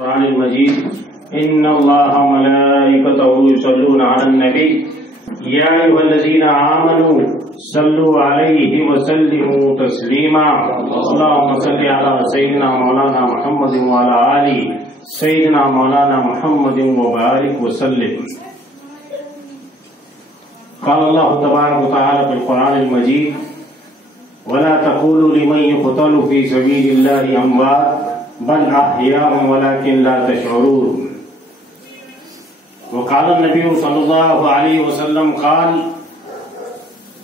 القرآن المجيد إن الله وملائكته يصلون على النبي يا أيها الذين آمنوا صلوا عليه وسلموا تسليما اللهم صل على سيدنا مولانا محمد وعلى آل سيدنا مولانا محمد وبارك وسلم. قال الله تبارك وتعالى في القرآن المجيد ولا تقولوا لمن يقتل في سبيل الله أموات بل أحياء ولكن لا تشعرون. وقال النبي صلى الله عليه وسلم قال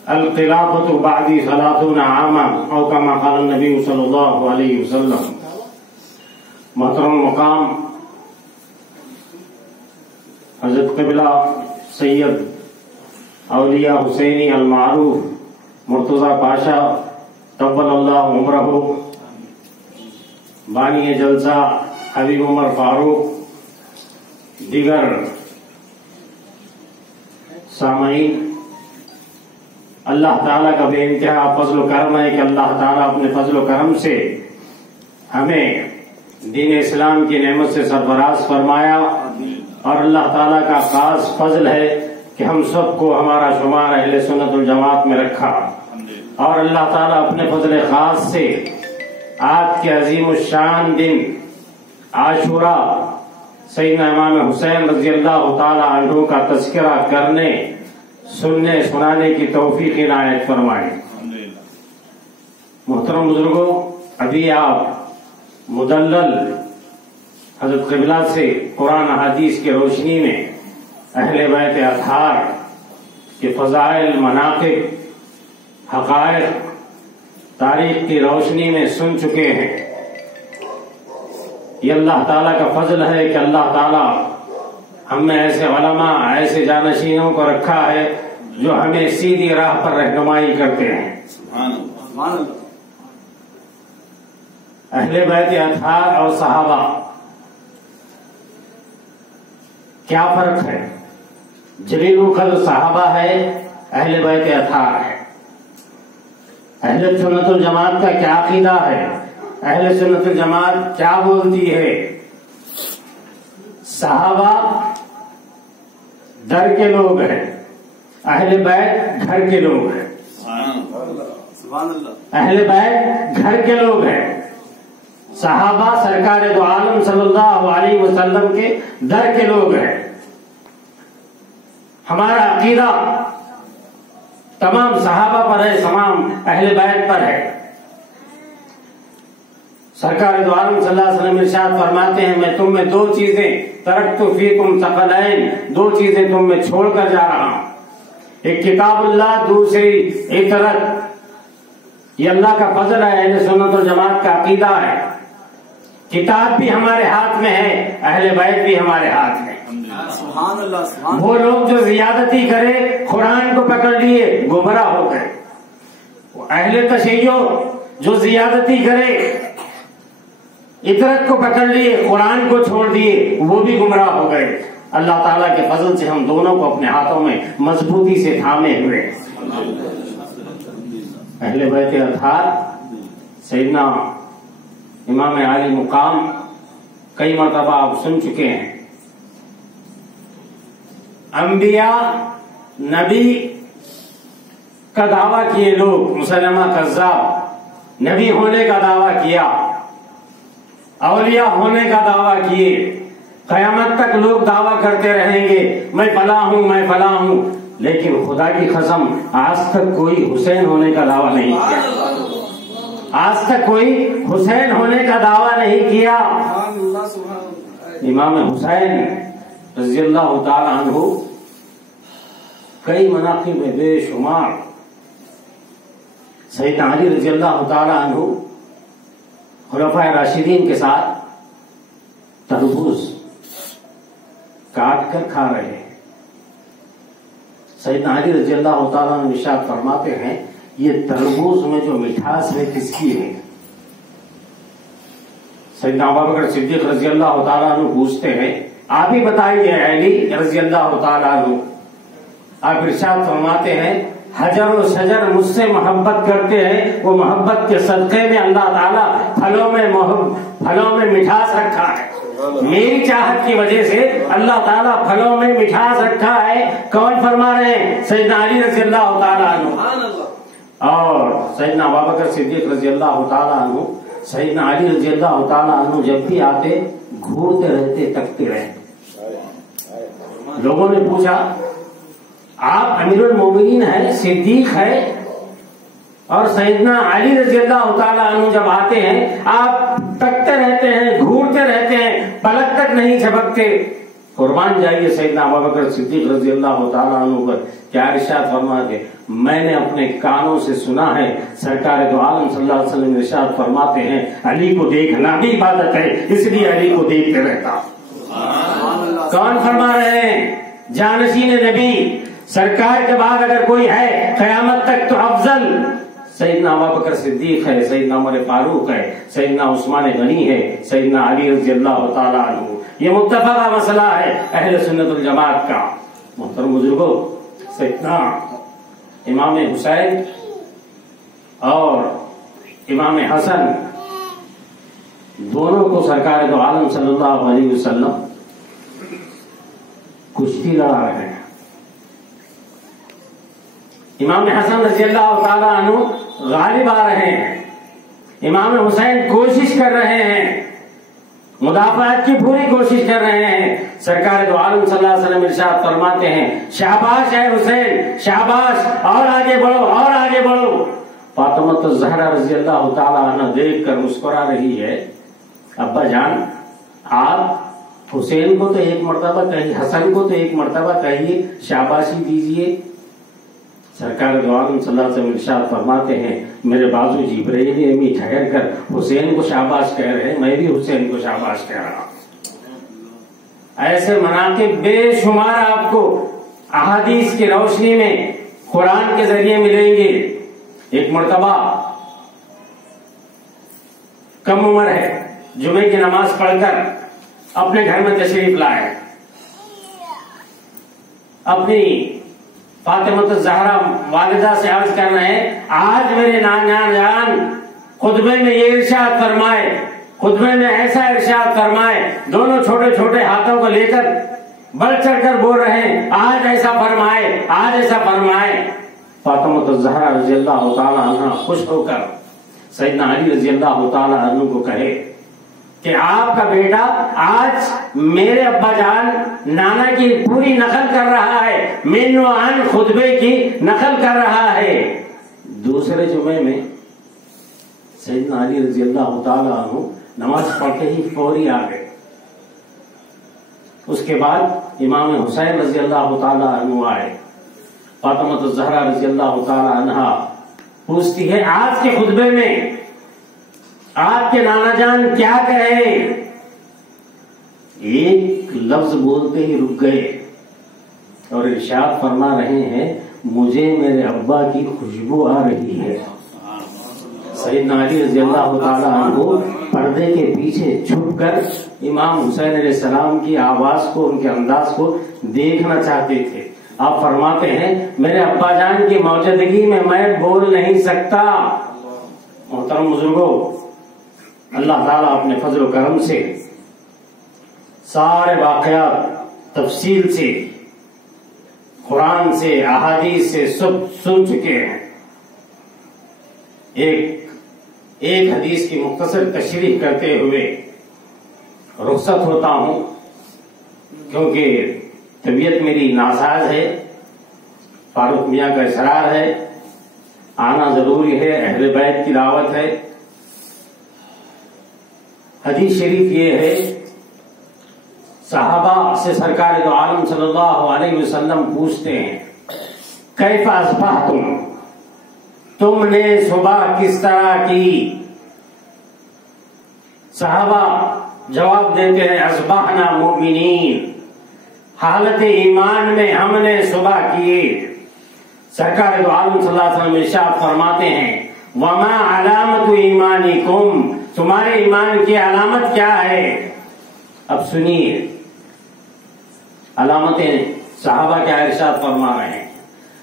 الخلافة بعدي 30 عاما أو كما قال النبي صلى الله عليه وسلم. محترم مقام حضرت قبلہ سید اولیاء حسینی المعروف مرتضی پاشا طول اللہ عمرہ، بانی جلسہ حبیب عمر فاروق، دیگر سامعین، اللہ تعالیٰ کا بے انتہا فضل و کرم ہے کہ اللہ تعالیٰ اپنے فضل و کرم سے ہمیں دین اسلام کی نعمت سے سرفراز فرمایا، اور اللہ تعالیٰ کا خاص فضل ہے کہ ہم سب کو ہمارا شمار اہل سنت الجماعت میں رکھا، اور اللہ تعالیٰ اپنے فضل خاص سے آج کے عظیم الشان دن عاشورہ سیدنا امام حسین رضی اللہ تعالی عنہ کا تذکرہ کرنے، سننے سنانے کی توفیق عنایت فرمائے. محترم بزرگوں، ابھی آپ مدلل حضرت قبلہ سے قرآن حدیث کی روشنی میں اہل بیت اطہار کے فضائل، مناقب، حقائق تاریخ کی روشنی میں سن چکے ہیں. یہ اللہ تعالیٰ کا فضل ہے کہ اللہ تعالیٰ ہم میں ایسے علماء، ایسے جانشینوں کو رکھا ہے جو ہمیں سیدھی راہ پر رہنمائی کرتے ہیں. اہل بیت اطہار اور صحابہ، کیا فرق ہے؟ جلیل القدر صحابہ ہے، اہل بیت اطہار ہے. اہل سنت الجماعت کا کیا عقیدہ ہے؟ اہل سنت الجماعت کیا بولتی ہے؟ صحابہ در کے لوگ ہیں، اہل بیت گھر کے لوگ ہیں. اہل بیت گھر کے لوگ ہیں، صحابہ سرکار دو عالم صلی اللہ علیہ وسلم کے در کے لوگ ہیں. ہمارا عقیدہ تمام صحابہ پر ہے، تمام اہل بیت پر ہے. سرکار دو عالم صلی اللہ علیہ وسلم ارشاد فرماتے ہیں میں تم میں 2 چیزیں ترکت فیکم ثقلین، 2 چیزیں تم میں چھوڑ کر جا رہا ہوں. ایک کتاب اللہ، دوسری اطاعت. یہ اللہ کا فضل ہے، اہل سنت والجماعت کا عقیدہ ہے. کتاب بھی ہمارے ہاتھ میں ہے، اہل بیت بھی ہمارے ہاتھ میں. سبحان اللہ. وہ لوگ جو زیادتی کرے قرآن کو پکڑ لیے گمراہ ہو گئے. اہل تشیع جو زیادتی کرے اطاعت کو پکڑ لیے قرآن کو چھوڑ دیے وہ بھی گمراہ ہو گئے. اللہ تعالیٰ کے فضل سے ہم دونوں کو اپنے ہاتھوں میں مضبوطی سے تھامے ہوئے. اہل بیت اطہار سیدنا امام عالی مقام کئی مرتبہ آپ سن چکے ہیں. انبیاء نبی کا دعویٰ کیے لوگ، مسلمہ کذاب، نبی ہونے کا دعویٰ کیا، اولیاء ہونے کا دعویٰ کیے. قیامت تک لوگ دعویٰ کرتے رہیں گے میں فلاں ہوں، میں فلاں ہوں، لیکن خدا کی قسم آج تک کوئی حسین ہونے کا دعویٰ نہیں کیا. آج تک کوئی حسین ہونے کا دعویٰ نہیں کیا. امام حسین رضی اللہ تعالی عنہ کئی مناقب میں بے شمار. سیدنا علی رضی اللہ تعالی عنہ خلفائے راشدین کے ساتھ تربوز کاٹ کر کھا رہے ہیں. سیدنا علی رضی اللہ تعالیٰ عنہ ارشاد فرماتے ہیں یہ تربوز میں جو مٹھاس ہے کس کی ہے؟ سیدنا ابوبکر صدیق رضی اللہ تعالیٰ عنہ پوچھتے ہیں آپ ہی بتائیے علی رضی اللہ تعالیٰ عنہ. آپ ارشاد فرماتے ہیں حجر و شجر مجھ سے محبت کرتے ہیں، وہ محبت کے صدقے میں اللہ تعالیٰ پھلوں میں مٹھاس رکھا ہے. میری چاہت کی وجہ سے اللہ تعالیٰ پھلوں میں مٹھاس رکھا ہے. کون فرما رہے ہیں؟ سیدنا علی رضی اللہ تعالیٰ عنہ اور سیدنا ابوبکر صدیق رضی اللہ تعالیٰ عنہ. سیدنا علی رضی اللہ تعالیٰ عنہ جب بھی آتے گھورتے رہتے، تکتے رہتے. لوگوں نے پوچھا آپ امیر المومنین ہیں، صدیق ہے، اور سیدنا علی رضی اللہ تعالیٰ عنہ جب آتے ہیں آپ تکتے رہتے ہیں، گھورتے رہتے ہیں، پلک تک نہیں جھپکتے. قربان جائیے سیدنا ابوبکر صدیق رضی اللہ تعالیٰ عنہ پر کیا ارشاد فرماتے؟ میں نے اپنے کانوں سے سنا ہے سرکار دو عالم صلی اللہ علیہ وسلم ارشاد فرماتے ہیں علی کو دیکھنا بھی عبادت ہے، اس لیے علی کو دیکھتے رہتا. کون فرما رہے ہیں؟ جانشین نبی سرکار کے بعد اگر کوئی ہے قیامت تک تو افضل سیدنا ابوبکر صدیق ہے، سیدنا عمر فاروق ہے، سیدنا عثمان غنی ہے، سیدنا علی رضی اللہ تعالیٰ عنہ. یہ متفقہ مسئلہ ہے اہل سنت الجماعت کا. محترم بزرگوں، سیدنا امام حسین اور امام حسن دونوں کو سرکار دو عالم صلی اللہ علیہ وسلم کشتی لڑا رہے ہیں. امام حسن رضی اللہ تعالیٰ عنہ غالب آ رہے ہیں، امام حسین کوشش کر رہے ہیں، مدافعت کی پوری کوشش کر رہے ہیں. سرکار دو عالم صلی اللہ علیہ وسلم ارشاد فرماتے ہیں شاباش ہے حسین، شاباش، اور آگے بڑھو اور آگے بڑھو. فاطمہ الزہرا رضی اللہ تعالیٰ عنہ دیکھ کر مسکرا رہی ہے. ابا جان آپ حسین کو تو ایک مرتبہ کہیے، حسن کو تو ایک مرتبہ کہیے، شاباشی دیجیے. سرکار دو عالم صلی اللہ علیہ وسلم ارشاد فرماتے ہیں میرے بازو جبرائیل امی ٹھہر کر حسین کو شاباش کہہ رہے ہیں، میں بھی حسین کو شاباش کہہ رہا ہوں. ایسے مناقب بے شمار آپ کو احادیث کی روشنی میں قرآن کے ذریعے ملیں گے. ایک مرتبہ کم عمر ہے، جمعے کی نماز پڑھ کر اپنے گھر میں تشریف لائے. اپنی فاطمہ الزہرا والدہ سے عرض کر رہے ہیں آج میرے نانا جان خطبے میں یہ ارشاد فرمائے، خطبے میں ایسا ارشاد فرمائے. دونوں چھوٹے چھوٹے ہاتھوں کو لے کر بڑھ چڑھ کر بول رہے ہیں آج ایسا فرمائے، آج ایسا فرمائے. فاطمہ الزہرا رضی اللہ تعالیٰ عنہ خوش ہو کر سیدنا علی رضی اللہ تعالیٰ عنہ کو کہے کہ آپ کا بیٹا آج میرے ابا جان نانا کی پوری نقل کر رہا ہے، من و عن خطبے کی نقل کر رہا ہے. دوسرے جمعے میں سیدنا علی رضی اللہ تعالیٰ عنہ نماز پڑھ کے ہی فوری آ گئے. اس کے بعد امام حسین رضی اللہ تعالیٰ عنہ آئے. فاطمہ الزہرا رضی اللہ تعالیٰ عنہ پوچھتی ہے آج کے خطبے میں آپ کے نانا جان کیا کہے؟ ایک لفظ بولتے ہی رک گئے اور ارشاد فرما رہے ہیں مجھے میرے ابا کی خوشبو آ رہی ہے. سیدنا علی رضی اللہ تعالیٰ عنہ پردے کے پیچھے چھپ کر امام حسین علیہ السلام کی آواز کو، ان کے انداز کو دیکھنا چاہتے تھے. آپ فرماتے ہیں میرے ابا جان کی موجودگی میں بول نہیں سکتا. محترم بزرگوں، اللہ تعالیٰ اپنے فضل و کرم سے سارے واقعات تفصیل سے قرآن سے احادیث سے سب سن چکے ہیں. ایک حدیث کی مختصر تشریح کرتے ہوئے رخصت ہوتا ہوں کیونکہ طبیعت میری ناساز ہے. فاروق میاں کا اصرار ہے، آنا ضروری ہے، اہل بیت کی دعوت ہے. حدیث شریف یہ ہے صحابہ سے سرکار دو عالم صلی اللہ علیہ وسلم پوچھتے ہیں کیف اصبحتم، تم نے صبح کس طرح کی؟ صحابہ جواب دیتے ہیں اصبحنا مؤمنین، حالت ایمان میں ہم نے صبح کیے. سرکار دو عالم صلی اللہ علیہ وسلم ارشاد فرماتے ہیں وما علامت ایمانکم، تمہارے ایمان کی علامت کیا ہے؟ اب سنیے علامتیں صحابہ کیا ارشاد فرما رہے ہیں.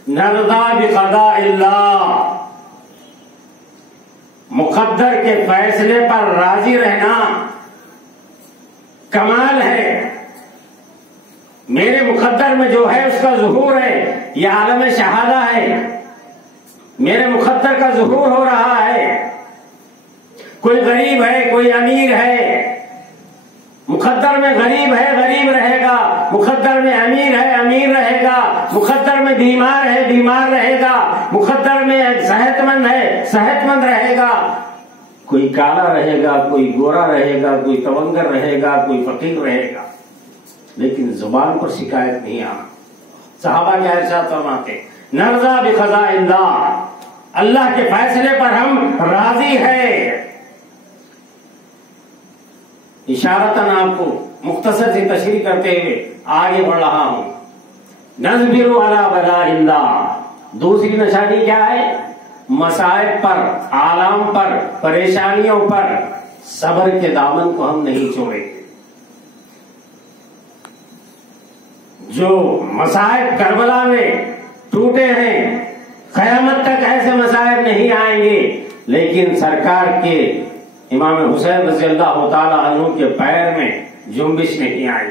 نرضا بقضاء اللہ، مقدر کے فیصلے پر راضی رہنا. کمال ہے، میرے مقدر میں جو ہے اس کا ظہور ہے، یہ عالم شہادہ ہے، میرے مقدر کا ظہور ہو رہا ہے۔ کوئی غریب ہے، کوئی امیر ہے، مقدر میں غریب ہے غریب رہے گا، مقدر میں امیر ہے امیر رہے گا، مقدر میں بیمار ہے بیمار رہے گا، مقدر میں صحت مند ہے صحت مند رہے گا، کوئی کالا رہے گا، کوئی گورا رہے گا، کوئی تونگر رہے گا، کوئی فقیر رہے گا، لیکن زبان پر شکایت نہیں آنا۔ صحابہ کیا ارشاد فرماتے، نرضا بقضاء اللہ، اللہ کے فیصلے پر ہم راضی ہیں۔ اشارتاً آپ کو مختصر سی تشریح کرتے ہوئے آگے بڑھ رہا ہوں۔ نصبر علی بلاء اللہ، دوسری نشانی کیا ہے؟ مصائب پر، آلام پر، پریشانیوں پر صبر کے دامن کو ہم نہیں چھوڑیں گے۔ جو مصائب کربلا میں ٹوٹے ہیں، قیامت تک ایسے مصائب نہیں آئیں گے، لیکن سرکار کے امام حسین رضی اللہ تعالی عنہ کے پیر میں جنبش نہیں آئی،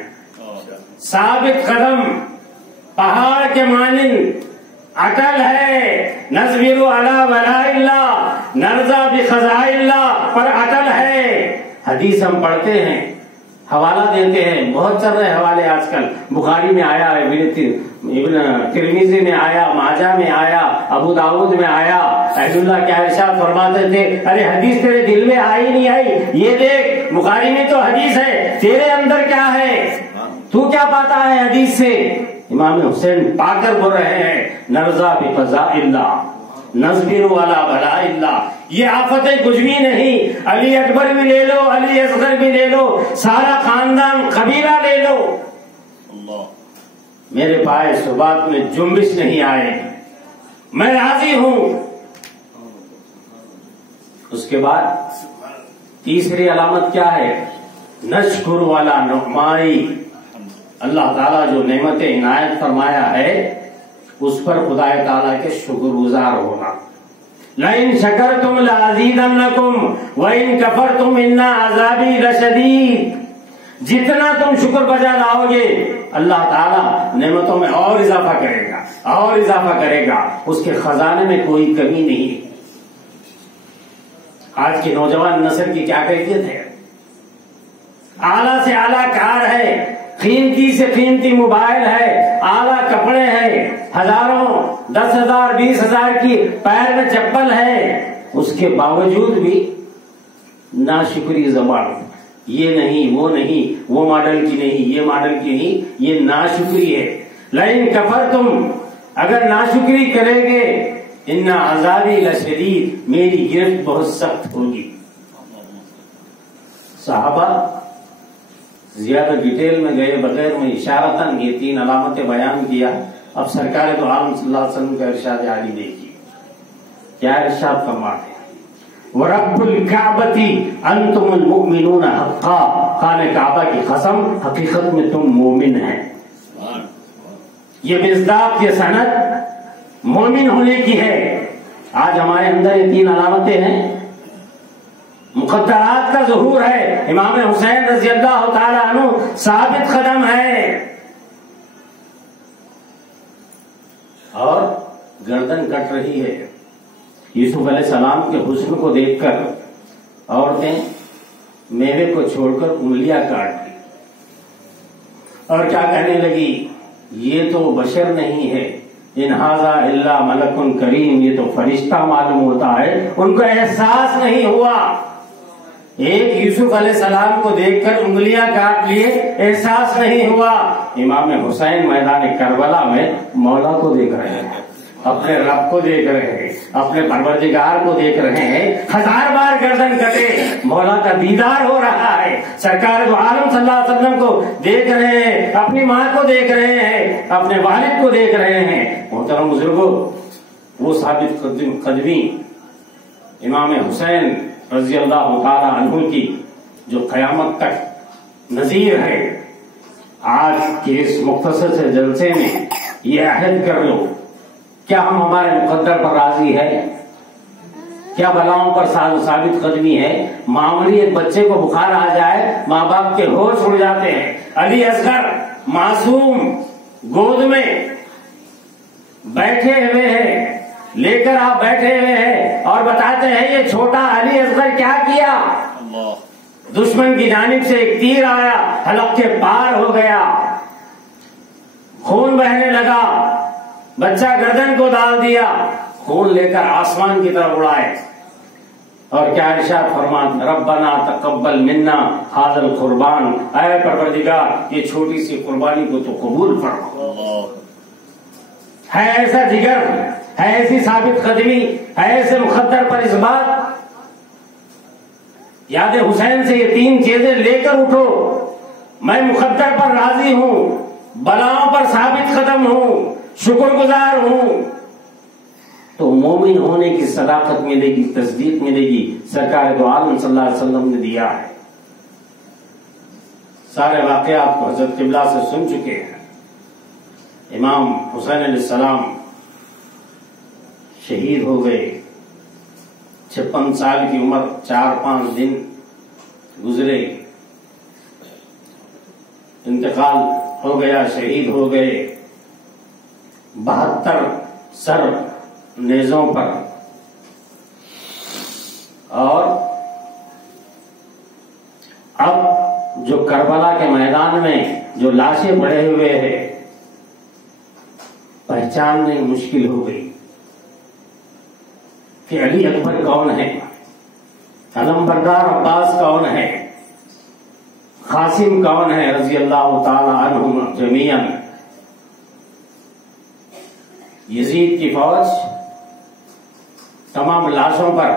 ثابت قدم پہاڑ کے مانند اٹل ہے۔ نصبر علی بلاء اللہ، نرضا بقضاء اللہ پر اٹل ہے۔ حدیث ہم پڑھتے ہیں، حوالہ دیتے ہیں، بہت چل رہے حوالے آج کل، بخاری میں آیا، ابن ترمذی میں آیا، ماجہ میں آیا، ابو داؤد میں آیا۔ اہل اللہ کیا ارشاد فرماتے تھے، ارے حدیث تیرے دل میں آئی نہیں آئی، یہ دیکھ بخاری میں تو حدیث ہے، تیرے اندر کیا ہے، تو کیا پاتا ہے حدیث سے؟ امام حسین پا کر بول رہے ہیں، نرضا بقضاء اللہ، نصبر علی بلاء اللہ۔ یہ آفتیں کچھ بھی نہیں، علی اکبر بھی لے لو، علی اصغر بھی لے لو، سارا خاندان قبیلہ لے لو، میرے پائے صبات میں جنبش نہیں آئے، میں راضی ہوں۔ اس کے بعد تیسری علامت کیا ہے؟ نشکر والا نعمائی، اللہ تعالیٰ جو نعمت عنایت فرمایا ہے اس پر خدا تعالیٰ کے شکر گزار ہونا۔ لَإِن شَكَرْتُمْ لَأَزِيدَنَّكُمْ وَإِن كَفَرْتُمْ إِنَّ عَذَابِي لَشَدِيدٌ، جتنا تم شکر بجا لاؤ گے اللہ تعالیٰ نعمتوں میں اور اضافہ کرے گا اور اضافہ کرے گا، اس کے خزانے میں کوئی کمی نہیں۔ آج کی نوجوان نسل کی کیا کیفیت ہے؟ اعلیٰ سے اعلیٰ کار ہے، قیمتی سے قیمتی موبائل ہے، اعلیٰ کپڑے ہیں، ہزاروں 10,000 20,000 کی پیر میں چپل ہے، اس کے باوجود بھی ناشکری زبان، یہ نہیں وہ نہیں، وہ ماڈل کی نہیں یہ ماڈل کی نہیں، یہ ناشکری ہے۔ لئن کفرتم، اگر ناشکری کریں گے، ان عذابی لشدید، میری گرفت بہت سخت ہوگی۔ صحابہ زیادہ ڈیٹیل میں گئے بغیر میں اشارتاً یہ 3 علامتیں بیان کیا۔ اب سرکار دو عالم صلی اللہ علیہ وسلم کا ارشاد عالی دیکھیے، کیا ارشاد فرماتے ہیں، وَرَبُّ الْكَعْبَةِ أَنْتُمُ الْمُؤْمِنُونَ حَقًّا، خانہ کعبہ کی قسم، حقیقت میں تم مومن ہیں۔ یہ مصداق، یہ سند مومن ہونے کی ہے۔ آج ہمارے اندر یہ 3 علامتیں ہیں، مقدرات کا ظہور ہے، امام حسین رضی اللہ تعالی عنہ ثابت قدم ہے، اور گردن کٹ رہی ہے۔ یوسف علیہ السلام کے حسن کو دیکھ کر عورتیں میوے کو چھوڑ کر انگلیاں کاٹ لی اور کیا کہنے لگی، یہ تو بشر نہیں ہے، ان ھذا الا ملک کریم، یہ تو فرشتہ معلوم ہوتا ہے۔ ان کو احساس نہیں ہوا، ایک یوسف علیہ السلام کو دیکھ کر انگلیاں کاٹ لیے، احساس نہیں ہوا۔ امام حسین میدان کربلا میں مولا کو دیکھ رہے ہیں، اپنے رب کو دیکھ رہے ہیں، اپنے پروردگار کو دیکھ رہے ہیں، 1000 بار گردن کٹے، مولا کا دیدار ہو رہا ہے، سرکار دو عالم صلی اللہ علیہ وسلم کو دیکھ رہے ہیں، اپنی ماں کو دیکھ رہے ہیں، اپنے والد کو دیکھ رہے ہیں۔ محترم بزرگوں، وہ ثابت قدمی امام حسین رضی اللہ تعالی عنہ کی جو قیامت تک نظیر ہے، آج کے اس مختصر سے جلسے میں یہ عہد کر لو، کیا ہم ہمارے مقدر پر راضی ہے؟ کیا بلاؤں پر ثابت قدمی ہے. معمولی ایک بچے کو بخار آ جائے ماں باپ کے ہوش اڑ جاتے ہیں. علی اصغر معصوم گود میں بیٹھے ہوئے ہیں، لے کر آپ بیٹھے ہوئے ہیں اور بتاتے ہیں یہ چھوٹا علی اصغر کیا کیا. دشمن کی جانب سے ایک تیر آیا، حلق کے پار ہو گیا، خون بہنے لگا، بچہ گردن کو ڈال دیا، خون لے کر آسمان کی طرف اڑائے. اور کیا ارشاد فرماتے، ربنا تقبل منا ھذا القربان، اے پروردگار یہ چھوٹی سی قربانی کو تو قبول فرما. ہے ایسا جگر، ہے ایسی ثابت قدمی، ہے ایسے مقدر پر اس بات. یاد حسین سے یہ 3 چیزیں لے کر اٹھو. میں مقدر پر راضی ہوں، بلاؤں پر ثابت قدم ہوں، شکر گزار ہوں، تو مومن ہونے کی صداقت ملے گی، تصدیق ملے گی. سرکار دو عالم صلی اللہ علیہ وسلم نے دیا ہے. سارے واقعات کو حضرت قبلہ سے سن چکے ہیں. امام حسین علیہ السلام شہید ہو گئے، 56 سال کی عمر، 4-5 دن گزرے، انتقال ہو گیا، شہید ہو گئے. 72 سر نیزوں پر. اور اب جو کربلا کے میدان میں جو لاشیں پڑے ہوئے ہیں، پہچاننے مشکل ہو گئی کہ علی اکبر کون ہے، علم بردار عباس کون ہے، قاسم کون ہے رضی اللہ تعالی عنہم جمیعا. یزید کی فوج تمام لاشوں پر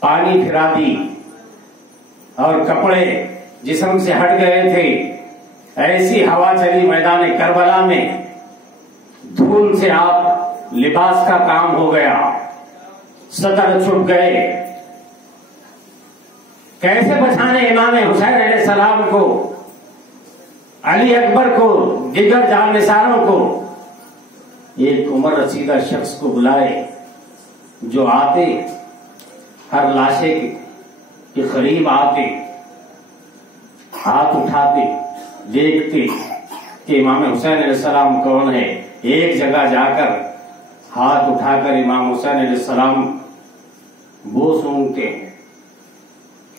پانی پھرا دی اور کپڑے جسم سے ہٹ گئے تھے. ایسی ہوا چلی میدان کربلا میں، دھول سے آپ لباس کا کام ہو گیا، سطر چھپ گئے. کیسے بچانے امام حسین علیہ السلام کو، علی اکبر کو، دیگر جانثاروں کو؟ ایک عمر رسیدہ شخص کو بلائے جو آتے، ہر لاشے کے قریب آتے، ہاتھ اٹھاتے، دیکھتے کہ امام حسین علیہ السلام کون ہے. ایک جگہ جا کر ہاتھ اٹھا کر امام حسین علیہ السلام بو سونگتے ہیں.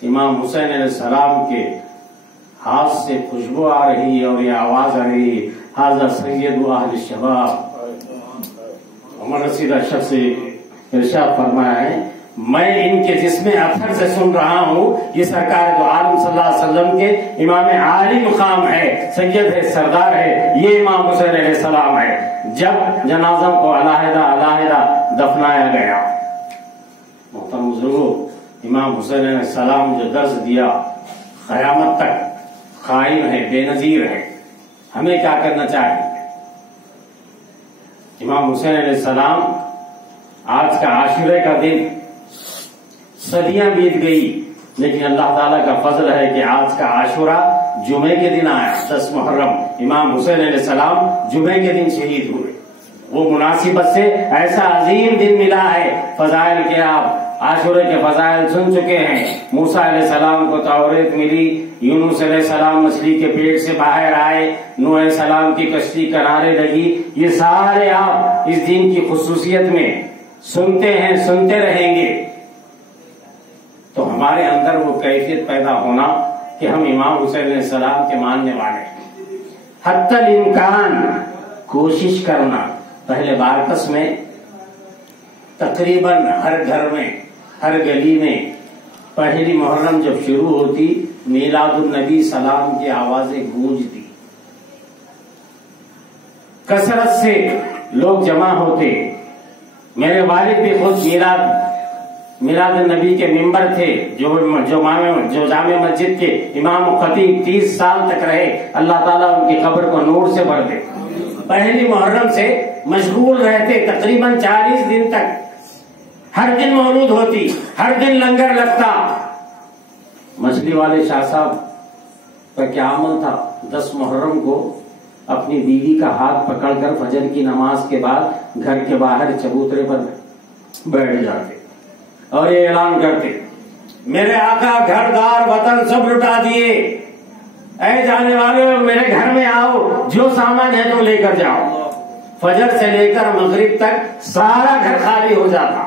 امام حسین علیہ السلام کے ہاتھ سے خوشبو آ رہی ہے اور یہ آواز آ رہی ہے، ھذا سید اہل الشباب. عمر رسیدہ شخص سے ارشاد فرمایا ہے، میں ان کے جسم اثر سے سن رہا ہوں، یہ سرکار دو عالم صلی اللہ علیہ وسلم کے امام عالی مقام ہے، سید ہے، سردار ہے، یہ امام حسین علیہ السلام ہے. جب جنازوں کو علیحدہ علیحدہ دفنایا گیا، محترم بزرگوں، امام حسین علیہ السلام جو درس دیا قیامت تک قائم ہے، بے نظیر ہے. ہمیں کیا کرنا چاہیے؟ امام حسین علیہ السلام، آج کا عاشورے کا دن، صدیاں بیت گئی، لیکن اللہ تعالیٰ کا فضل ہے کہ آج کا عاشورہ جمعے کے دن آیا، 10 محرم. امام حسین علیہ السلام جمعے کے دن شہید ہوئے. وہ مناسبت سے ایسا عظیم دن ملا ہے. فضائل کے آپ عاشورے کے فضائل سن چکے ہیں. موسیٰ علیہ السلام کو توریت ملی، یونس علیہ السلام مچھلی کے پیٹ سے باہر آئے، نوح علیہ السلام کی کشتی کنارے لگی. یہ سارے آپ اس دن کی خصوصیت میں سنتے ہیں، سنتے رہیں گے. تو ہمارے اندر وہ کیفیت پیدا ہونا کہ ہم امام حسین علیہ السلام کے ماننے والے ہیں. حتی الامکان کوشش کرنا. پہلے بارکس میں تقریباً ہر گھر میں، ہر گلی میں پہلی محرم جب شروع ہوتی، میلاد النبی سلام کی آوازیں گونجتی، کثرت سے لوگ جمع ہوتے. میرے والد بھی خود میلاد النبی کے ممبر تھے، جو جامع مسجد کے امام و خطیب 30 سال تک رہے. اللہ تعالیٰ ان کی قبر کو نور سے بھر دے. پہلی محرم سے مشغول رہتے تقریباً 40 دن تک. ہر دن مولود ہوتی، ہر دن لنگر لگتا. مچھلی والے شاہ صاحب کا کیا عمل تھا؟ 10 محرم کو اپنی بیوی کا ہاتھ پکڑ کر فجر کی نماز کے بعد گھر کے باہر چبوترے پر بیٹھ جاتے. اور یہ اعلان کرتے میرے آقا گھر دار وطن سب لٹا دیے، اے جانے والے میرے گھر میں آؤ، جو سامان ہے تم لے کر جاؤ۔ فجر سے لے کر مغرب تک سارا گھر خالی ہو جاتا۔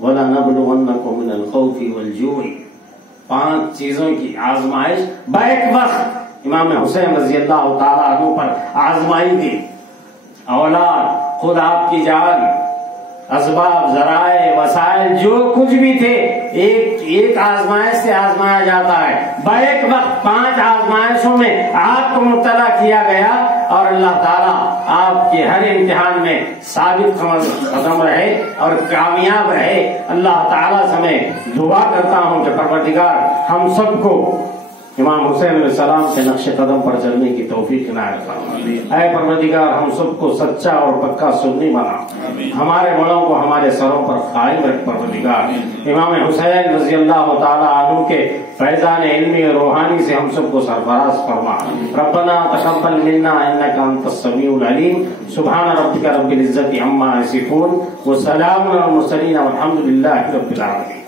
وَلَنَبْلُوَنَّكُم مِّنَ الْخَوْفِ وَالْجُوعِ، 5 چیزوں کی آزمائش بیک وقت امام حسین رضی اللہ تعالیٰ عنہ پر آزمائی گئی۔ اولاد، خود آپ کی جان، اسباب، ذرائع، وسائل، جو کچھ بھی تھے، ایک آزمائش سے آزمایا جاتا ہے۔ بیک وقت 5 آزمائشوں میں آپ کو مبتلا کیا گیا، اور اللہ تعالیٰ آپ کے ہر امتحان میں ثابت قدم رہے اور کامیاب رہے۔ اللہ تعالیٰ سے میں دعا کرتا ہوں کہ پروردگار ہم سب کو امام حسین علیہ السلام کے نقش قدم پر چلنے کی توفیق عنایت فرما۔ اے پروردگار ہم سب کو سچا اور پکا سنی بنا، ہمارے بڑوں کو ہمارے سروں پر قائم رکھ پروردگار۔ امام حسین رضی اللہ تعالی عنہ کے فیضان علمی اور روحانی سے ہم سب کو سرفراز فرما۔ ربنا تقبل منا انک انت السمیع العلیم، سبحان ربک رب العزت عما یصفون، وسلام علی المرسلین والحمد للہ رب العالمین۔